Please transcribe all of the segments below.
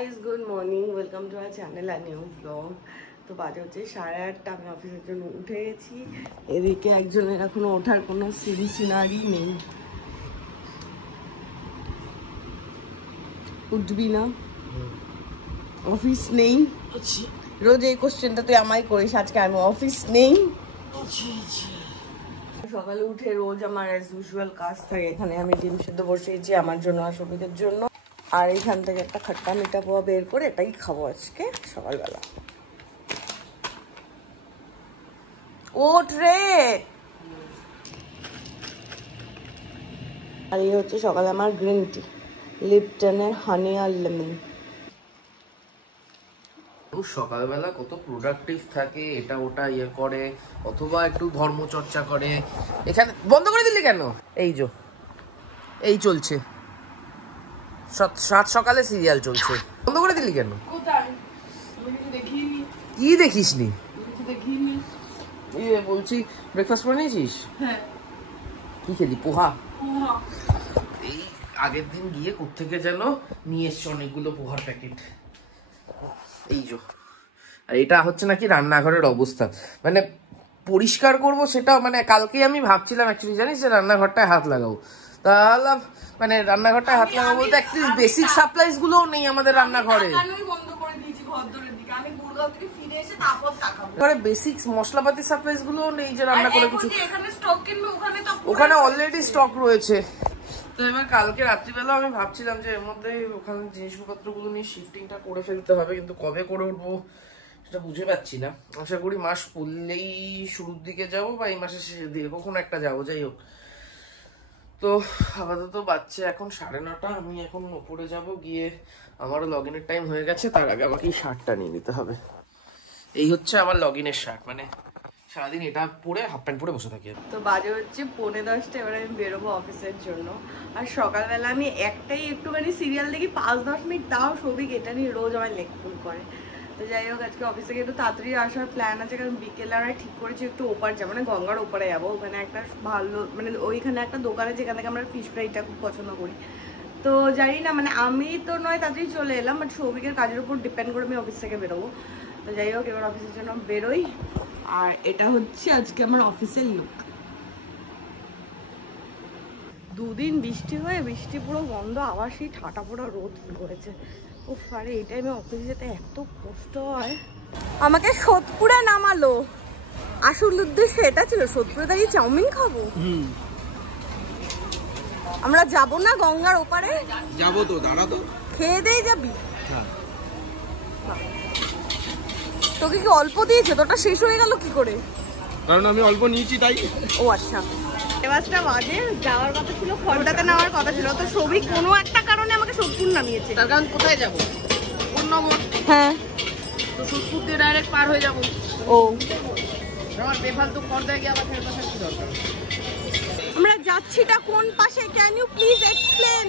Guys, good morning, welcome to our channel আর new blog. তো বাজে হচ্ছে 8:30, আমি অফিসের জন্য উঠে গেছি। এদিকে একজনের এখনো ওঠার কোনো সিনারি নেই। উঠবি না? অফিস নেই? রোজ এই কোশ্চেনটা তুই আমায় করিস, আজকে আমি অফিস নেই। সকালে উঠে রোজ আমার অ্যাজ ইউজুয়াল কাজ থাকে। এখানে আমি ডিম সিদ্ধ বসিয়েছি আমার জন্য আর সবিকের জন্য, আর এখান থেকে একটা খাট্টা মিঠা পোয়া বের করে এটাই খাবো আজকে সকালবেলা। ওঠ রে! আর এই হচ্ছে সকালে আমার গ্রিন টি, লিপটনের হানি আর লেমন। সকালবেলা কত প্রোডাক্টিভ থাকে, এটা ওটা ইয়ে করে, অথবা একটু ধর্মচর্চা করে। এখানে বন্ধ করে দিলি কেন? এই চলছে সাত সকালে সিরিয়াল চলছে, বন্ধ করে দিলি কেন? কি দেখিস নি? বলছি ব্রেকফাস্ট করে নিয়েছিস? কি খেলি? পোহা। এই আগের দিন গিয়ে কোত্থেকে যেন নিয়ে এসছে অনেকগুলো পোহার প্যাকেট। এই যে, আর এটা হচ্ছে নাকি রান্নাঘরের অবস্থা, মানে পরিষ্কার করব সেটা, মানে কালকে আমি ভাবছিলাম অ্যাকচুয়ালি, জানিস, যে রান্নাঘরটায় হাত লাগাবো। তাহলে মানে রান্নাঘরটায় হাত লাগাবো বলতে অ্যাটলিস্ট বেসিক সাপ্লাইজ গুলোও নেই আমাদের রান্নাঘরে। বেসিক মশলাপাতি সাপ্লাইজ গুলোও নেই যে রান্না করে কিছু। ওখানে অলরেডি স্টক রয়েছে। তো এবার কালকে রাত্রিবেলা আমি ভাবছিলাম যে এর মধ্যে ওখানে জিনিসপত্রগুলো নিয়ে শিফটিংটা করে ফেলতে হবে, কিন্তু কবে করে উঠবো সেটা বুঝে পাচ্ছি না। আশা করি মাস পড়লেই শুরুর দিকে যাব, বা এই মাসের শেষের দিকে কখনো একটা যাবো। যাই হোক, তো আপাতত বাচ্চা এখন 9:30, আমি এখন ওপরে যাব, গিয়ে আমারও লগ ইনের টাইম হয়ে গেছে। তার আগে আমাকে এই শার্টটা নিয়ে নিতে হবে। এই হচ্ছে আমার লগ ইনের শার্ট, মানে সারাদিন এটা পরে হাফ প্যান্ট পরে বসে থাকি। তো বাজে হচ্ছে 9:45, এবার আমি বেরোবো অফিসের জন্য। আর সকালবেলা আমি একটাই একটুখানি সিরিয়াল দেখি 5-10 মিনিট, তাও সবিক এটা নিয়ে রোজ আমার লেগ পুল করে। তো যাই হোক, আজকে অফিস থেকে একটু তাড়াতাড়ি আসার প্ল্যান আছে, কারণ বিকেলে আমরা ঠিক করেছি একটু ওপার যাবো, মানে গঙ্গার ওপারে যাবো। ওখানে একটা ভালো, মানে ওইখানে একটা দোকানে যেখান থেকে আমরা ফিশ ফ্রাইটা খুব পছন্দ করি। তো জানি না, মানে আমি তো নয় তাড়াতাড়ি চলে এলাম, বাট সৌভিকের কাজের উপর ডিপেন্ড করে আমি অফিস থেকে বেরোবো। তো যাই হোক, এবার অফিসের জন্য বেরোই। আর এটা হচ্ছে আজকে আমার অফিসের লুক। 2 দিন বৃষ্টি হয়ে বৃষ্টি পুরো বন্ধ, আবার সেই ঠাটা পোড়া রোদ করেছে। উফ, আরে এই টাইমে অফিসে যেতে এত কষ্ট হয়। আমাকে সোদপুরে নামালো, আসল উদ্দেশ্য এটা ছিল সোদপুরে দাঁড়িয়ে চাউমিন খাবো। আমরা যাব না গঙ্গার ওপারে? যাবো তো, দাঁড়া তো, খেয়ে দিয়ে যাবি? তোকে কি অল্প দিয়েছে? তোটা শেষ হয়ে গেল কি করে? কারণ আমি অল্প নিয়েছি তাই। ও আচ্ছা, 5টা বাজে, যাওয়ার কথা ছিল, খড়দাতে নেওয়ার কথা ছিল। তো সবই কোনো একটা কারণে আমাকে সোদপুর নামিয়েছে। তার কারণ কোথায় যাবো? পূর্ণনগর। হ্যাঁ, তো সোদপুর দিয়ে ডাইরেক্ট পার হয়ে যাবো। ও, আমার বেফালতু খড়দায় গিয়ে আবার ফেরত আসার কি দরকার? আমরা যাচ্ছিটা কোন পাশে? Can you please explain?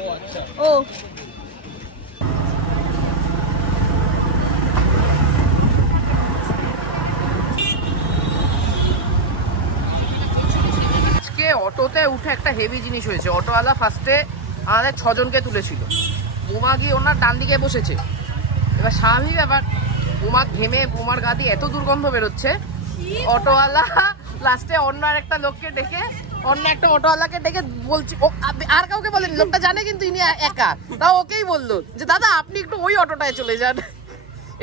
ও আচ্ছা, ও অটোতে উঠে একটা হেভি জিনিস হয়েছে। অটোওয়ালা ফার্স্টে আমাদের 6 জনকে তুলেছিল। বোমা গিয়ে ওনার ডান দিকে বসেছে। এবার স্বাভাবিক ব্যাপার, বোমা ঘেমে বোমার গা দিয়ে এত দুর্গন্ধ বেরোচ্ছে, অটোওয়ালা লাস্টে অন্য একটা লোককে ডেকে, অন্য একটা অটোওয়ালাকে ডেকে বলছি, আর কাউকে বলেনি, লোকটা জানে কিন্তু ইনি একা, তাও ওকেই বললো যে দাদা আপনি একটু ওই অটোটায় চলে যান,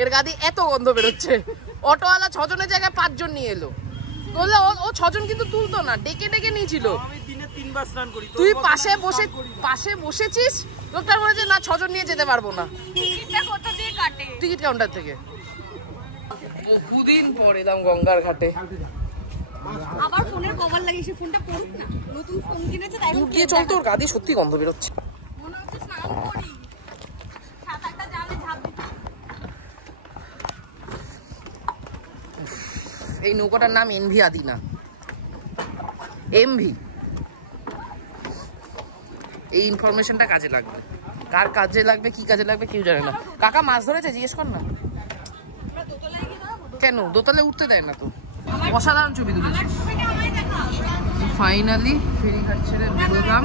এর গা দিয়ে এত গন্ধ বেরোচ্ছে। অটোওয়ালা 6 জনের জায়গায় 5 জন নিয়ে এলো। বললে ও 6 জন কিন্তু তুলতো না, ডেকে ডেকে নিয়েছিল। তুই পাশে বসেছিস, লোকটা বলেছে না 6 জন নিয়ে যেতে পারবো না। টিকিট কাউন্টার থেকে। বহুদিন পর এলাম গঙ্গার ঘাটে। আবার ফোনের কভার লাগিয়েছে, ফোনটা পড়ুক না, নতুন ফোন কিনেছে তাই। দূর দিয়ে চল, তোর গা দিয়ে সত্যি গন্ধ বেরোচ্ছে। মনে হচ্ছে স্নান করি, 7-8টা জালে ঝাঁপ দিতে। এই নৌকাটার নাম এমভি আদিনা। এমভি, এই ইনফরমেশনটা কাজে লাগবে। কার কাজে লাগবে, কি কাজে লাগবে কেউ জানে না। কাকা মাছ ধরেছে? জিজ্ঞেস কর না। কেন দোতলায় উঠতে দেয় না তো? অসাধারণ ছবি তুলেছে। ফাইনালি ফেরিঘাট ছেড়ে বেরোলাম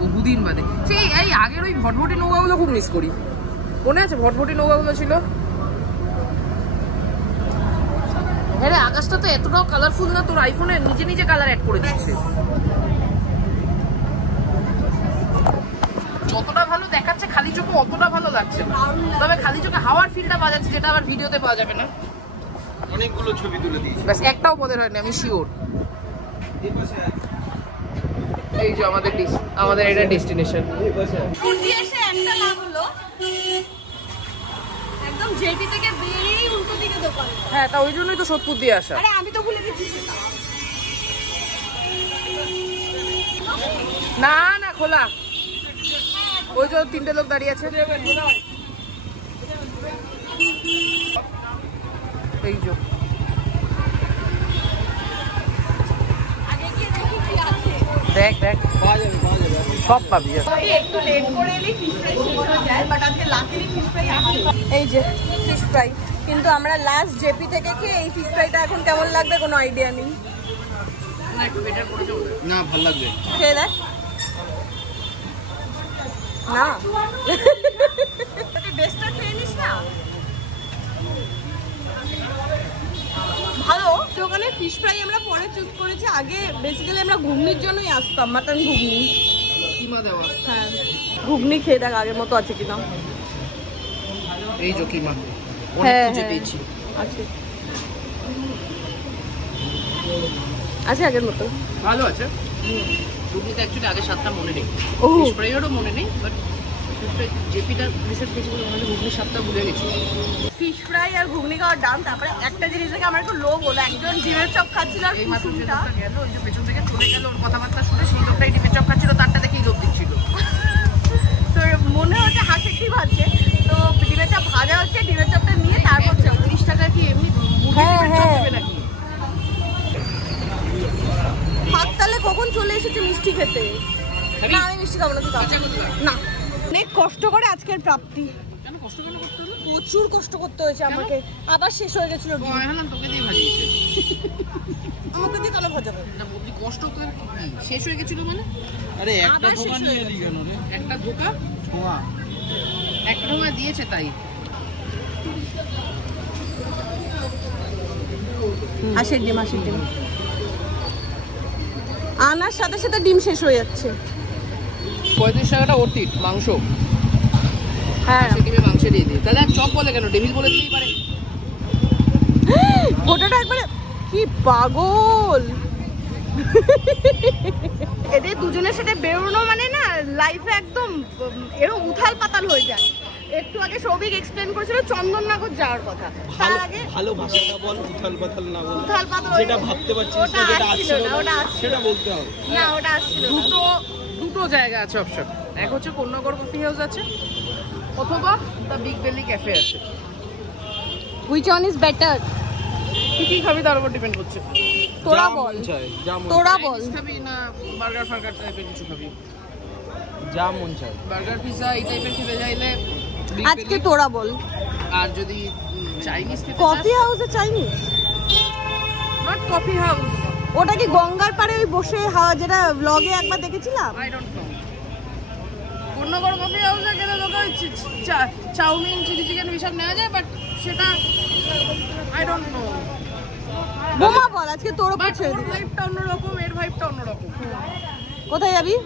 বহুদিন বাদে। সেই এই আগের ওই ভটভটি নৌকাগুলো খুব মিস করি। মনে আছে ভটভটি নৌকাগুলো ছিল? হ্যাঁ রে, আকাশটা তো এতটাও কালারফুল না, তোর আইফোনে নিজে নিজে কালার অ্যাড করে দিচ্ছে। যতটা ভালো দেখাচ্ছে খালি চোখে অতটা ভালো লাগছে না, তবে খালি চোখে হাওয়ার ফিলটা পাওয়া যাচ্ছে, যেটা আবার ভিডিওতে পাওয়া যাবে না। অনেকগুলো ছবি তুলে দিয়েছি, ব্যাস একটাও পদের হয়নি, আমি শিওর। এই যে আমাদের এটা ডেস্টিনেশন। এসে একটা লাভ হলো, একদম জেটি থেকে বেরিয়েই উল্টো দিকে দোকান। হ্যাঁ, তা ওই জন্যই তো সোদপুর দিয়ে আসা। আরে আমি তো ভুলে গেছি। না না, খোলা। ওই যে 3টে লোক দাঁড়িয়ে আছে। এই যে দেখ দেখ, সব পাবি। একটু লেট করে এলে ফিশ ফ্রাই শেষ হয়ে যায়, বাট আজকে লাকিলি ফিশ ফ্রাই আছে। এই যে ফিশ ফ্রাই, কিন্তু আমরা লাস্ট জেপি থেকে খেয়ে এই ফিশ ফ্রাইটা এখন কেমন লাগবে কোনো আইডিয়া নেই। না, ভালো লাগবে, খেয়ে দেখ না, বেস্টটা খেয়ে নিস না। ভালো দোকানে ফিশ ফ্রাই আমরা পরে চুজ করেছি, আগে বেসিক্যালি আমরা ঘুগনির জন্যই আসতাম, মাটন ঘুগনি। কিমা দেওয়া। হ্যাঁ, ঘুগনি খেয়ে দেখ আগের মতো আছে কিনা। এই যে কিমা, হ্যাঁ খুঁজে পেয়েছি। আছে আছে আগের মতো ভালো আছে। ঘুগনিতে অ্যাকচুয়ালি আগে স্বাদটা মনে নেই, ও ফিশ ফ্রাইয়েরও মনে নেই, বাট জেপিটা রিসেট খেয়েছি বলে আমাদের ঘুগনির স্বাদটা ভুলে গেছি। ফিশ ফ্রাই আর ঘুগনি খাওয়ার দাম। তারপরে একটা জিনিস থেকে আমার একটু লোভ হলো, একজন ডিমের চপ খাচ্ছিল আর এই মাত্র যে কুসুমটা লোকটা গেল, ওই যে পেছন থেকে চলে গেল, ওর কথাবার্তা শুনে সেই লোকটাই ডিমের চপ খাচ্ছিল, তারটা দেখেই লোভ দিচ্ছিল। তো মনে হচ্ছে হাসি ভাজছে, তো ডিমের চপ ভাজা হচ্ছে, ডিমের চপটা নিয়ে তারপর 30 টাকা কি এমনি ডিমের চপ দেবে নাকি? হাততালে কখন চলে এসেছে মিষ্টি খেতে। না আমি মিষ্টি খাবো না, তুই খা। না, অনেক কষ্ট করে আজকের প্রাপ্তি। কেন কষ্ট কেন করতে হলো? প্রচুর কষ্ট করতে হয়েছে আমাকে, আবার শেষ হয়ে গেছিল। তোকে দিয়ে ভাজিয়েছে। আমাকে দিয়ে কেন ভাজাবে? না বলছি কষ্ট তো শেষ হয়ে গেছিল মানে? আরে একটা ধোকা নিয়ে এলি কেন রে? একটা ধোকা ছোঁয়া, একটা সময় দিয়েছে তাই। হাঁসের ডিম, হাঁসের ডিম আনার সাথে সাথে ডিম শেষ হয়ে যাচ্ছে। 35 টাকাটা অর্থিত মাংস। হ্যাঁ, ডিমে মাংস দিয়ে দিই, তাহলে আর চপ বলে কেন? ডেভিল বলে দিতেই পারে। গোটাটা একবারে কি পাগল। এদের দুজনের সাথে বেরোনো মানে না লাইফে একদম এরকম উথাল পাতাল হয়ে যায়। একটু আগে সৌভিক এক্সপ্লেন করেছিল চন্দননগর যাওয়ার কথা, তার আগে ভালো ভাষাটা বল, উথাল পাথাল না বল। উথাল পাতাল যেটা ভাবতে পারছিস না, যেটা আসছে না, ওটা সেটা বলতে হবে। না, ওটা আসছিল দুটো জায়গা আছে অপশন। এক হচ্ছে কন্যাগড় কফি হাউস আছে, অথবা দ্য বিগ বেলি ক্যাফে আছে। Which one is better? তুই কি খাবি তার উপর ডিপেন্ড করছে। তোরা বল, তোরা বল। খাবি না বার্গার ফার্গার টাইপের কিছু খাবি? যা মন চায়, বার্গার পিৎজা এই টাইপের খেতে চাইলে আজকে তোরা বল। আর যদি চাইনিজ খেতে কফি হাউসে চাইনিজ? নট কফি হাউস, ওটা কি গঙ্গার পাড়ে ওই বসে যেটা ব্লগে একবার দেখেছিলাম? I don't know. Kanyagarh coffee হাউসে গেলে লোকে চাউমিন চিলি চিকেন এসব নেওয়া যায়, বাট সেটা আই ডোন্ট নো। বোমা বল আজকে তোর উপর বাট ছেড়ে ওর দিই। ভাইবটা অন্যরকম, এর ভাইবটা অন্যরকম। কোথায় যাবি?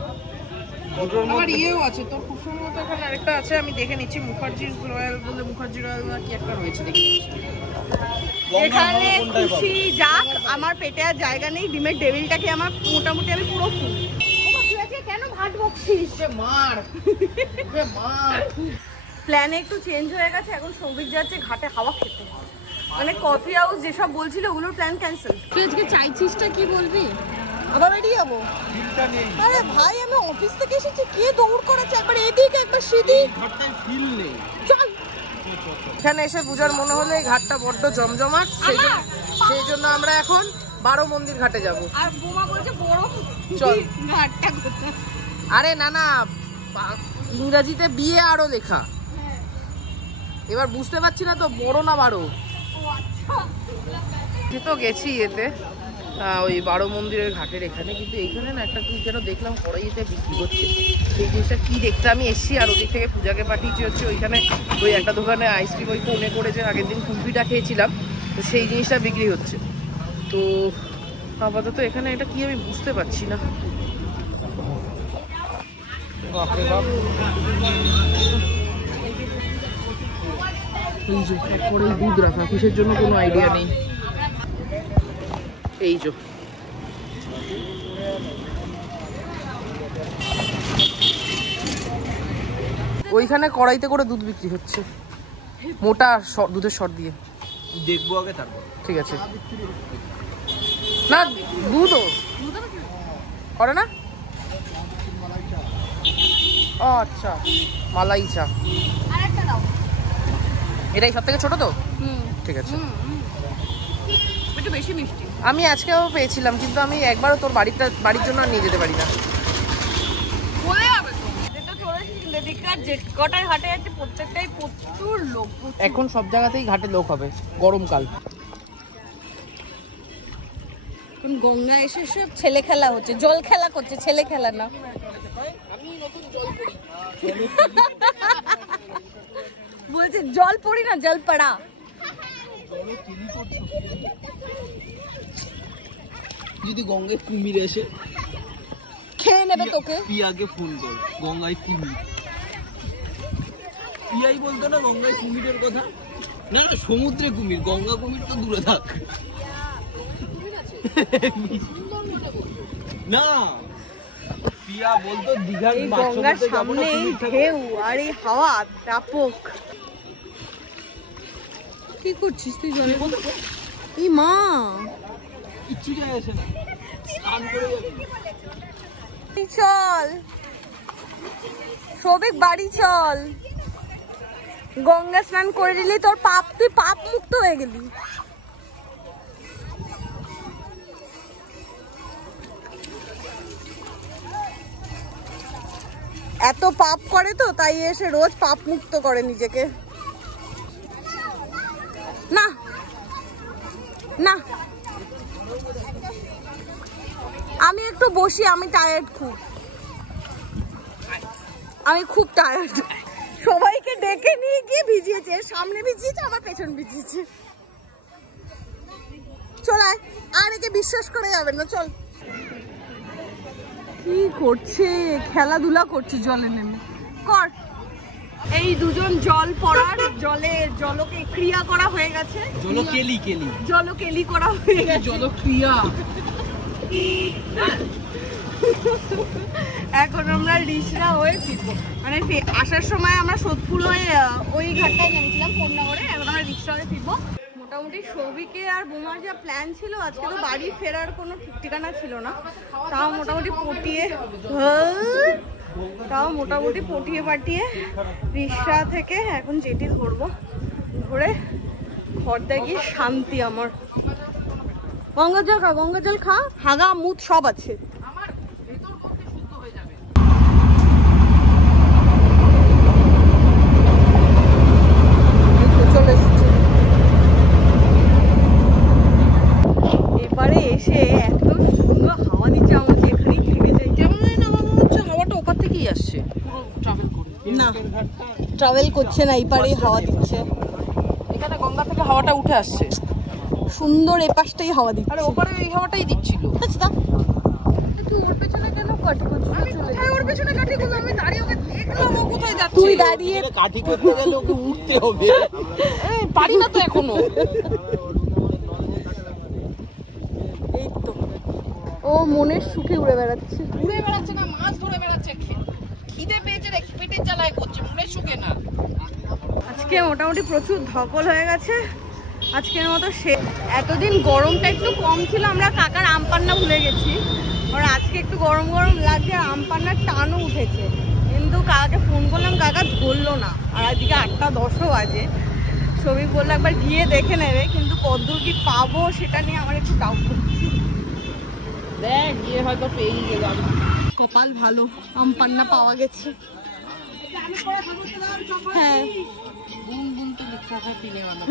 আমার ইয়েও আছে, তোর খুব সম্ভবত এখানে আরেকটা আছে, আমি দেখে নিচ্ছি। মুখার্জি রয়্যাল বলে, মুখার্জি রয়্যাল না কি একটা রয়েছে, দেখি। এখানে খুশি যাক, আমার পেটে আর জায়গা নেই। ডিমের টেবিলটাকে আমার মোটামুটি আমি পুরো ফুল। কেন ভাত বকছিস? মার মার। প্ল্যানে একটু চেঞ্জ হয়ে গেছে, এখন সৌভিক যাচ্ছে ঘাটে হাওয়া খেতে। মানে কফি হাউস যেসব বলছিল ওগুলোর প্ল্যান ক্যান্সেল। তুই আজকে চাইছিসটা কি বলবি? আবার বেরিয়ে যাবো? আরে ভাই আমি অফিস থেকে এসেছি, কে দৌড় করেছে একবার এদিক একবার সেদিক। চল। এখানে এসে পূজার মনে হলো এই ঘাটটা বড্ড জমজমাট, সেই জন্য আমরা এখন 12 মন্দির ঘাটে যাব। আর বোমা বলছে বড় চল ঘাটটা কোথায়? আরে না না, ইংরেজিতে বিয়ে আরো লেখা, এবার বুঝতে পারছি না তো বড় না 12। তো গেছি এতে ওই 12 মন্দিরের ঘাটের এখানে, কিন্তু এইখানে না একটা কি যেন দেখলাম কড়াইতে বিক্রি করছে, সেই জিনিসটা কি দেখতে আমি এসছি। আর ওদিক থেকে পূজাকে পাঠিয়েছি হচ্ছে ওইখানে ওই একটা দোকানে আইসক্রিম ওই কোণে করে যে আগের দিন কুলফিটা খেয়েছিলাম, তো সেই জিনিসটা বিক্রি হচ্ছে। তো আপাতত এখানে এটা কি আমি বুঝতে পারছি না। বাপরে বাপ, এই যে তারপরে দুধ রাখা কিসের জন্য কোনো আইডিয়া নেই। এই যে ওইখানে কড়াইতে করে দুধ বিক্রি হচ্ছে, মোটা দুধের সর দিয়ে। দেখবো আগে তারপর। ঠিক আছে। না দুধও করে না? ও আচ্ছা, মালাই চা। এটাই সব থেকে ছোট তো? ঠিক আছে। একটু বেশি মিষ্টি। আমি আজকেও পেয়েছিলাম, কিন্তু আমি একবারও তোর বাড়ির জন্য আর নিয়ে যেতে পারি না। এখন সব জায়গাতেই ঘাটে লোক হবে, গরমকাল। গঙ্গা এসে সব ছেলে খেলা হচ্ছে, জল খেলা করছে, ছেলে খেলা না। আমি নতুন জল পড়ি বলছে জল পড়ি না, জল পড়া। যদি গঙ্গায় কুমির এসে খেয়ে নেবে তোকে। পিয়াকে ফোন কর, গঙ্গায় কুমির। পিয়াই বলতো না গঙ্গায় কুমিরের কথা? না না, সমুদ্রে কুমির, গঙ্গা কুমির তো দূরে থাক। না, পিয়া বলতো দীঘার গঙ্গার সামনে ঢেউ আর এই হাওয়া ব্যাপক। কি করছিস তুই জলে? এই মা কিচ্ছু যায় আসে না, স্নান করে যাবি। চল সৌভিক, বাড়ি চল। গঙ্গা স্নান করে দিলি তোর পাপ, তুই পাপ মুক্ত হয়ে গেলি। এত পাপ করে তো তাই এসে রোজ পাপ মুক্ত করে নিজেকে। না না, আমি একটু বসি, আমি টায়ার্ড খুব, আমি খুব টায়ার্ড। সবাইকে ডেকে নিয়ে গিয়ে ভিজিয়েছে, সামনে ভিজিয়েছে, আমার পেছন ভিজিয়েছে। চল আর একে বিশ্বাস করে যাবেন না, চল। কি করছে? খেলাধুলা করছে জলে নেমে। কর। এই দুজন জল পড়ার, জলকে ক্রিয়া করা হয়ে গেছে। জলকেলি করা হয়ে গেছে। জলক্রিয়া। এখন আমরা রিসরা হয়ে ফিরবো, মানে আসার সময় আমরা সোদপুর হয়ে ওই ঘাটটায় নেমেছিলাম কোন্নগরে, এখন আমরা রিসরা হয়ে ফিরবো। মোটামুটি সৌভিকে আর বোমার যা প্ল্যান ছিল, আজকে তো বাড়ি ফেরার কোনো ঠিক ঠিকানা ছিল না, তাও মোটামুটি পটিয়ে পাটিয়ে রিসরা থেকে এখন জেটি ধরবো, ধরে খড়দা গিয়ে শান্তি আমার। গঙ্গা জল খা, হাগা মুত সব আছে। এবারে এসে এত সুন্দর হাওয়া দিচ্ছে, আমার যেখানেই থেকে যাই কেমন জানি না, আমার মনে হচ্ছে হাওয়াটা ওপার থেকেই আসছে, পুরো ট্রাভেল করে। না, ট্রাভেল করছে না, এপারেই হাওয়া দিচ্ছে। এখানে গঙ্গা থেকে হাওয়াটা উঠে আসছে, সুন্দর এপাশটাই হাওয়া দিচ্ছে। আরে ওপারে এই হাওয়াটাই দিচ্ছিল। আচ্ছা তুই ওর পেছনে কেন কাটি করছিস? আমি কোথায় ওর পেছনে কাটি করলাম? আমি দাঁড়িয়ে ওকে দেখলাম ও কোথায় যাচ্ছে। তুই দাঁড়িয়ে কাটি করতে গেলে ওকে উঠতে হবে। পারি না তো এখনো। এই তো ও মনের সুখে উড়ে বেড়াচ্ছে। না, মাছ ধরে বেড়াচ্ছে, খিদে পেয়েছে রে, পেটের জ্বালায় করছে, মনের সুখে না। আজকে মোটামুটি প্রচুর ধকল হয়ে গেছে আজকের মতো। এতদিন গরমটা একটু কম ছিল, আমরা কাকার আম পান্না ভুলে গেছি, আর আজকে একটু গরম গরম লাগছে, আর আম পান্নার টানও উঠেছে, কিন্তু কাকাকে ফোন করলাম, কাকা ধরলো না। আর আজকে 8:10 বাজে। সৌভিক বললো একবার গিয়ে দেখে নেবে, কিন্তু কতদূর কি পাবো সেটা নিয়ে আমার একটু ডাউট হচ্ছে। দেখ গিয়ে হয়তো পেয়েই গেলাম। কপাল ভালো, আম পান্না পাওয়া গেছে। হ্যাঁ, বুন বুন তো লিখা হয় পিনে বানা।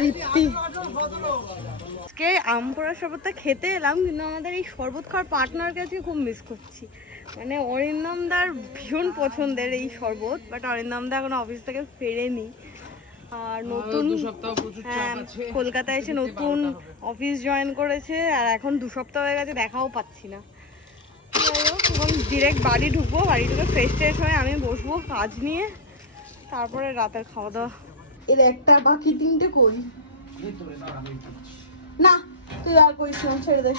তৃপ্তি। আজকে আম পোড়া শরবতটা খেতে এলাম, কিন্তু আমাদের এই শরবত খাওয়ার পার্টনার কাছে খুব মিস করছি। মানে অরিন্দমদার ভীষণ পছন্দের এই শরবত, বাট অরিন্দমদা এখন অফিস থেকে ফেরেনি। আর নতুন কলকাতায় এসে নতুন অফিস জয়েন করেছে, আর এখন 2 সপ্তাহ হয়ে গেছে, দেখাও পাচ্ছি না। এখন ডিরেক্ট বাড়ি ঢুকবো, বাড়ি ঢুকে ফ্রেশ ট্রেশ হয়ে আমি বসবো কাজ নিয়ে, তারপরে রাতের খাওয়া দাওয়া। এর একটা বাকি 3টে কই না, তুই আর কইস না, ছেড়ে দে।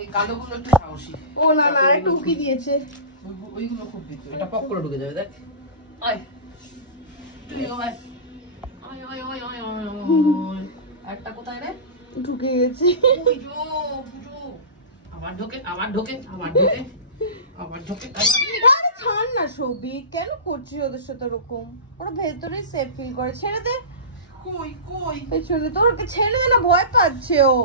এই কালোগুলো একটু সাহসী। ও না না, আরেকটু উকি দিয়েছে। ওইগুলো খুব ভিতরে, এটা পক করে ঢুকে যাবে। দেখ আয় তুই আয় আয় আয় আয় আয় আয়। একটা কোথায় রে? ঢুকে গেছে। আবার ঢোকে, আবার ঢোকে, আবার ঢোকে, আবার ঢোকে। আরে ছাড় না সৌভিক, কেন করছিস ওদের সাথে এরকম? ওরা ভেতরে সেফ ফিল করে, ছেড়ে দে। কই কই পেছনে তোর, ছেড়ে দে না, ভয় পাচ্ছে ও।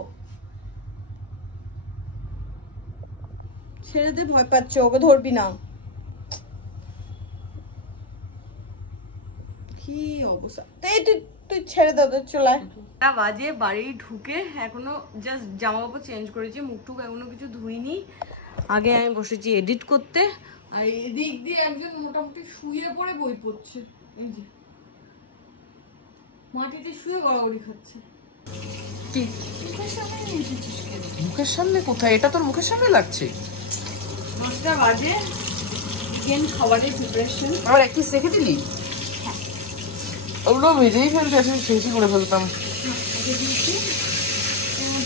ছেড়ে দে, ভয় পাচ্ছে, ওকে ধরবি না। কি অবস্থা, তুই ছেড়ে দে, তোর চলায়। বাজে বাড়ি ঢুকে এখনো জাস্ট জামা কাপড় চেঞ্জ করেছি, মুখ টুক এখনো কিছু ধুইনি। আগে আমি বসেছি এডিট করতে, আর এদিক দিয়ে একজন মোটামুটি শুয়ে পড়ে বই পড়ছে। এই যে মাটিতে শুয়ে গড়াগড়ি খাচ্ছে। কি মুখের সামনে কোথায়? এটা তোর মুখের সামনে লাগছে। 5টা বাজে, চিকেন খাবারের প্রিপারেশন। আবার একটু শেখে দিলি? ওগুলো ভেজেই ফেলতে আসে, শেষই করে ফেলতাম।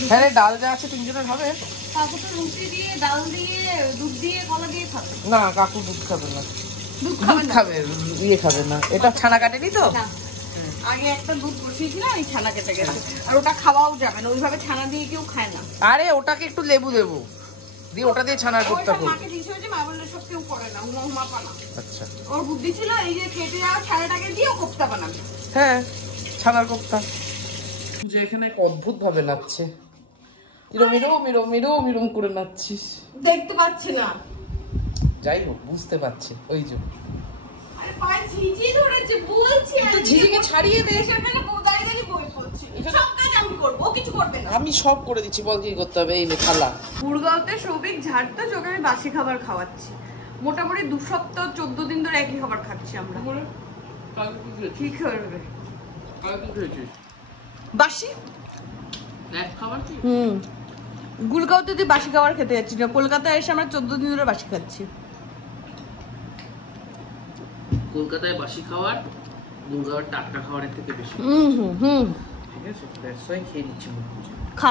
হ্যাঁ রে, ডাল যা আছে 3 জনের হবে। কাকু তো রুটি দিয়ে, ডাল দিয়ে, দুধ দিয়ে, কলা দিয়ে খাবে। না, কাকু দুধ খাবে না। দুধ খাবে, ইয়ে খাবে না। এটা ছানা কাটেনি তো? না, আগে একটা দুধ বসিয়েছিলাম, এই ছানা কেটে গেছে। আর ওটা খাওয়াও যাবে না, ওইভাবে ছানা দিয়ে কেউ খায় না। আরে ওটাকে একটু লেবু দেবো, দিয়ে ওটা দিয়ে ছানার করতে হবে। মাকে দিয়েছে, মা বললে সব কেউ করে না, মা পানা। আচ্ছা, ওর বুদ্ধি ছিল এই যে কেটে যাওয়া ছানাটাকে দিয়ে কোফতা বানাবে। হ্যাঁ, ছানার কোফতা। যে এখানে এক অদ্ভুত ভাবে নাচছে, এরম এরম এরম এরম এরম করে নাচছিস। দেখতে পাচ্ছি না, যাই হোক বুঝতে পারছে। ওই যে আরে পায়ে ঝিঝি ধরেছে, বলছি তো ঝিঝিকে ছাড়িয়ে দে। সেখানে দাঁড়িয়ে দাঁড়িয়ে বই পড়ছি, সব কাজ আমি করবো, ও কিছু করবে না। আমি সব করে দিচ্ছি, বল কি করতে হবে। এই নে থালা। গুড়গাঁওতে সৌভিক ঝাড়তো, ওকে আমি বাসি খাবার খাওয়াচ্ছি। মোটামুটি 2 সপ্তাহ 14 দিন ধরে একই খাবার খাচ্ছি আমরা। কি করবে বাসি খাবার? গুড়গাঁওতে তুই বাসি খাবার খেতে যাচ্ছিস না, কলকাতায় এসে আমরা 14 দিন ধরে বাসি খাচ্ছি। কলকাতায় বাসি খাবার গুড়গাঁওয়ের টাটকা খাবারের থেকে বেশি। ঠিক আছে, দ্যাটস ওয়াই খেয়ে দিচ্ছি। খা।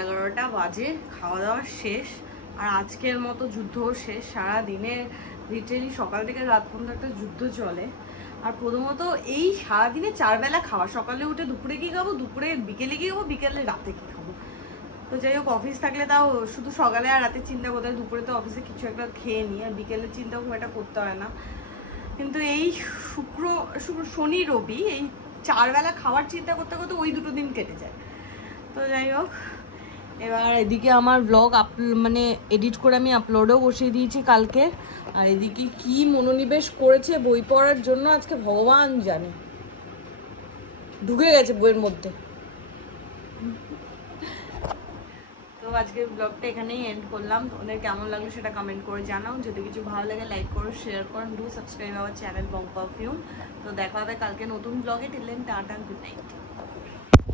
11টা বাজে, খাওয়া দাওয়া শেষ, আর আজকের মতো যুদ্ধ শেষ। সারা দিনে লিটারালি সকাল থেকে রাত পর্যন্ত একটা যুদ্ধ চলে। আর প্রথমত এই সারাদিনে 4 বেলা খাওয়া, সকালে উঠে দুপুরে কি খাবো, দুপুরে বিকেলে কি খাবো, বিকেলে রাতে কি খাবো। তো যাই হোক, অফিস থাকলে তাও শুধু সকালে আর রাতে চিন্তা করতে হয়, দুপুরে তো অফিসে কিছু একটা খেয়ে নিই, আর বিকেলে চিন্তা খুব একটা করতে হয় না। কিন্তু এই শুক্র শনি রবি এই 4 বেলা খাওয়ার চিন্তা করতে করতে ওই 2 দিন কেটে যায়। তো যাই হোক, এবার এদিকে আমার ব্লগ মানে এডিট করে আমি আপলোডও বসিয়ে দিয়েছি কালকে। আর এদিকে কি মনোনিবেশ করেছে বই পড়ার জন্য আজকে ভগবান জানে, ঢুকে গেছে বইয়ের মধ্যে। তো আজকের ব্লগটা এখানেই এন্ড করলাম। তোমাদের কেমন লাগলো সেটা কমেন্ট করে জানাও। যদি কিছু ভালো লাগে লাইক করো, শেয়ার করো, do subscribe our channel bong perfume. তো দেখা হবে কালকে নতুন ব্লগে। Till then tata, good night.